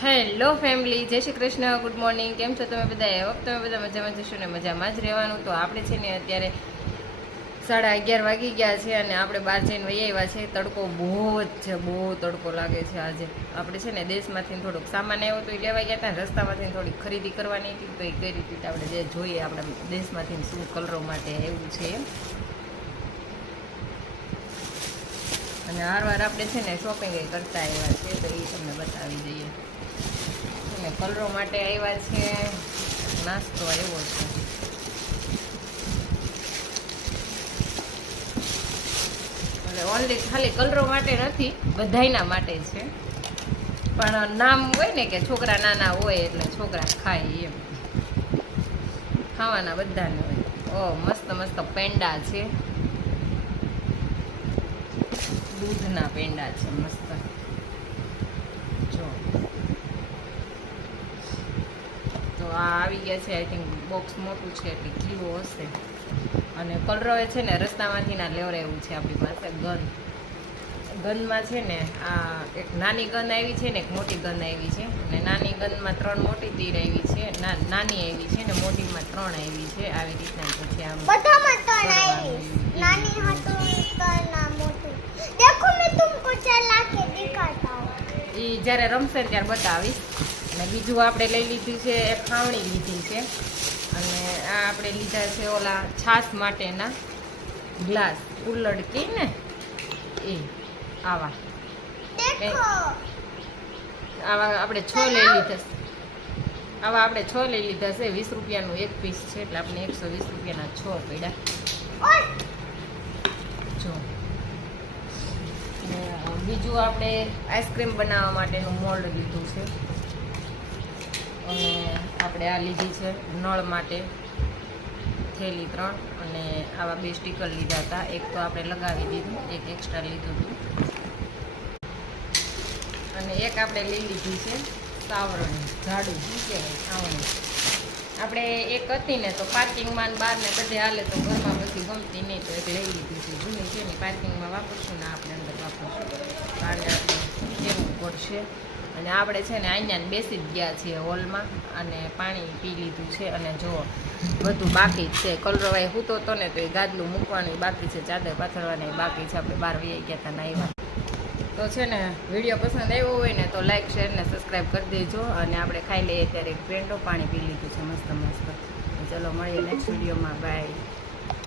Hello family, જય Shri Krishna, good morning. કેમ છો તમે બધા? એ વખત તમે બધા મજામાં જશો ને મજામાં જ રહેવાનું. તો આપણે છે ને અત્યારે 11:30 વાગી ગયા છે અને આપણે બહાર જઈને વહી આવ્યા છે. તડકો બહુ જ છે, બહુ તડકો લાગે છે આજે. આપણે છે ને દેશમાંથી થોડોક સામાન આવ્યો તો એ લેવા ગયા હતા. રસ્તામાંથી થોડીક ખરીદી કરવાની હતી તો એ કઈ રીતે આપણે જે જોઈએ આપણા દેશમાંથી શું કલરો માટે એવું છે અને વારવાર આપણે છે ને શોપિંગ કરતા આવ્યા છે તો એ તમને બતાવી દઈએ. અને કલરો માટે આવ્યા છે, નાસ્તો આવ્યો છે. એટલે ઓનલી ખાલી કલરો માટે નથી, બધાયના માટે છે. પણ નામ હોય ને કે છોકરા નાના હોય એટલે છોકરા ખાય એમ, ખાવાના બધાને હોય. ઓ મસ્ત મસ્ત પેંડા છે, દૂધના પેંડા છે મસ્ત. જો તો આ આવી ગયા છે. આઈ થિંક બોક્સ મોટું છે એટલે કીવો હશે. અને કલરો છે ને રસ્તામાંથી ના લેવડાવ્યું છે આપણી પાસે. ગનમાં છે ને આ એક નાની ગન આવી છે ને એક મોટી ગન આવી છે. અને નાની ગનમાં 3 મોટી તીર આવી છે, નાની આવી છે ને મોટીમાં 3 આવી છે. આવી રીતના પછી આમ બધામાં 3 આવી. નાની હતી 3 મોટી. દેખો મેં તુમકો ચલા કે દિખાતા હું. એ જ્યારે રમશે ત્યારે બતાવીશ. અને બીજું આપણે લઈ લીધું છે, એક ખાવણી લીધી છે. અને આ આપણે લીધા છે ઓલા છાશ માટેના ગ્લાસ, કુલ્લડ કે ને એ આવા આપણે 6 લઈ લીધા. આવા આપણે 6 લઈ લીધા છે. 20 રૂપિયાનું એક પીસ છે એટલે આપણે 120 રૂપિયાના 6 પડ્યા. જો બીજું આપણે આઈસ્ક્રીમ બનાવવા માટેનું મોલ્ડ લીધું છે. અને આપણે આ લીધી છે નળ માટે થેલી 3. અને આવા 2 સ્ટીકર લીધા હતા. એક તો આપણે લગાવી દીધું, એક એક્સ્ટ્રા લીધું હતું. અને એક આપણે લઈ લીધી છે સાવરણી, ઝાડું શું કહેવાય, સાવરણી. આપણે એક હતી ને તો પાર્કિંગમાં બહાર ને બધે હાલે તો ઘરમાં બધી ગમતી નહીં તો એક લઈ લીધી છે. જૂની છે ને પાર્કિંગમાં વાપરશું ને આપણે અંદર વાપરશું, કારણ કે આપણે કેવું પડશે. અને આપણે છે ને અહીંયા બેસી જ ગયા છીએ હોલમાં અને પાણી પી લીધું છે. અને જો બધું બાકી જ છે. કલરવાય સૂતો હતો ને તો એ ગાદલું મૂકવાનું બાકી છે, ચાદર પાથરવાની બાકી છે. આપણે બહાર વહી ગયા હતા નાહવા. તો છે ને વિડીયો પસંદ આવ્યો હોય ને તો લાઈક, શેર ને સબસ્ક્રાઈબ કરી દેજો. અને આપણે ખાઈ લઈએ ત્યારે એક પેંડો પાણી પી લીધું છે મસ્ત મસ્ત. ચલો મળીએ નેક્સ્ટ વિડીયોમાં. બાય.